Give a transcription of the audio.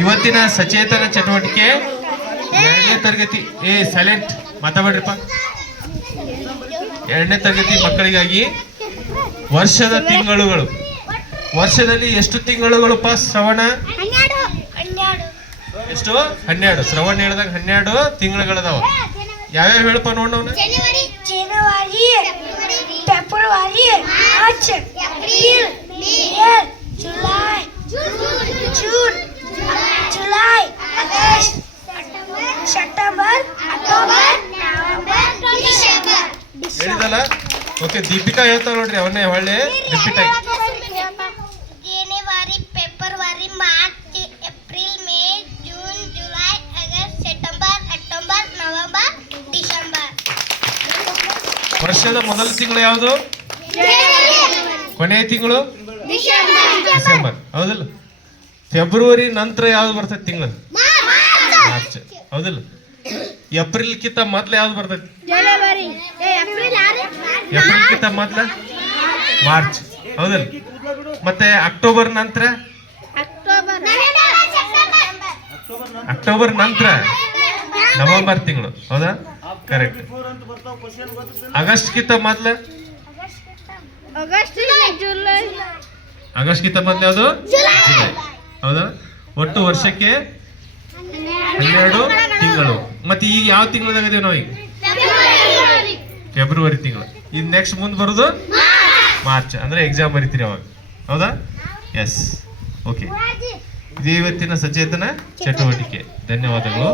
ಇವತ್ತಿನ ಸಚೇತನ ಚಟುವಟಿಕೆ 2ನೇ ತರಗತಿ ಸೈಲೆಂಟ್ ಮಾತಾಡ್ರಿಪ್ಪ. 2ನೇ ತರಗತಿ ಮಕ್ಕಳಿಗಾಗಿ ವರ್ಷದ ತಿಂಗಳುಗಳು. ವರ್ಷದಲ್ಲಿ ಎಷ್ಟು ತಿಂಗಳುಗಳಪ್ಪ ಶ್ರವಣ? ಎಷ್ಟು? 12. ಶ್ರವಣ ಹೇಳಿದಾಗ 12 ತಿಂಗಳುಗಳದಾವ. ಯಾವ್ಯಾವ ಹೇಳಪ್ಪ ನೋಡೋಣ. ಜನವರಿ, ಫೆಬ್ರವರಿ, March, April, May, July, June, July, August, September, October, November, December. ಹೇಳಿದಲ್ಲ. ಓಕೆ, ದೀಪಿಕಾ ಹೇಳ್ತಾವ ನೋಡ್ರಿ, ಅವನ್ನೇ ಒಳ್ಳೆ ರಿಪೀಟ್ ಆಗಿ. ಜನವರಿ, ಫೆಬ್ರವರಿ, March, April, May, June, July, August, September, October, November, December. ವರ್ಷದ ಮೊದಲ ತಿಂಗಳು ಯಾವುದು? ಕೊನೆಯ ತಿಂಗಳು ಡಿಸೆಂಬರ್. ಹೌದಲ್ಲ? ಫೆಬ್ರವರಿ ನಂತರ ಯಾವ್ದು ಬರ್ತೈತಿ ತಿಂಗಳು? ಮಾರ್ಚ್. ಹೌದಿಲ್ಲ? ಏಪ್ರಿಲ್ ಕಿಂತ ಮೊದ್ಲು ಯಾವ್ದು ಬರ್ತೈತಿ? ಏಪ್ರಿಲ್ ಕಿಂತ ಮೊದ್ಲ ಮಾರ್ಚ್. ಹೌದಿಲ್ಲ? ಮತ್ತೆ ಅಕ್ಟೋಬರ್ ನಂತರ? ಅಕ್ಟೋಬರ್ ನಂತರ ನವೆಂಬರ್ ತಿಂಗಳು. ಹೌದಾ? ಕರೆಕ್ಟ್. ಆಗಸ್ಟ್ ಕಿಂತ ಮೊದ್ಲ? ಆಗಸ್ಟ್ ಕಿಂತ ಮೊದ್ಲು ಯಾವುದು? ಜುಲೈ. ಹೌದಾ? ಒಟ್ಟು ವರ್ಷಕ್ಕೆ 12 ತಿಂಗಳು. ಮತ್ತೆ ಈಗ ಯಾವ ತಿಂಗಳದಾಗ ಇದೀವಿ ನಾವು? ಈಗ ಫೆಬ್ರವರಿ ತಿಂಗಳು. ಇದು ನೆಕ್ಸ್ಟ್ ಮುಂದೆ ಬರೋದು ಮಾರ್ಚ್. ಅಂದ್ರೆ ಎಕ್ಸಾಮ್ ಬರಿತೀರಿ ಅವಾಗ. ಹೌದಾ? ಎಸ್. ಓಕೆ, ಇದೇ ಇವತ್ತಿನ ಸಚೇತನ ಚಟುವಟಿಕೆ. ಧನ್ಯವಾದಗಳು.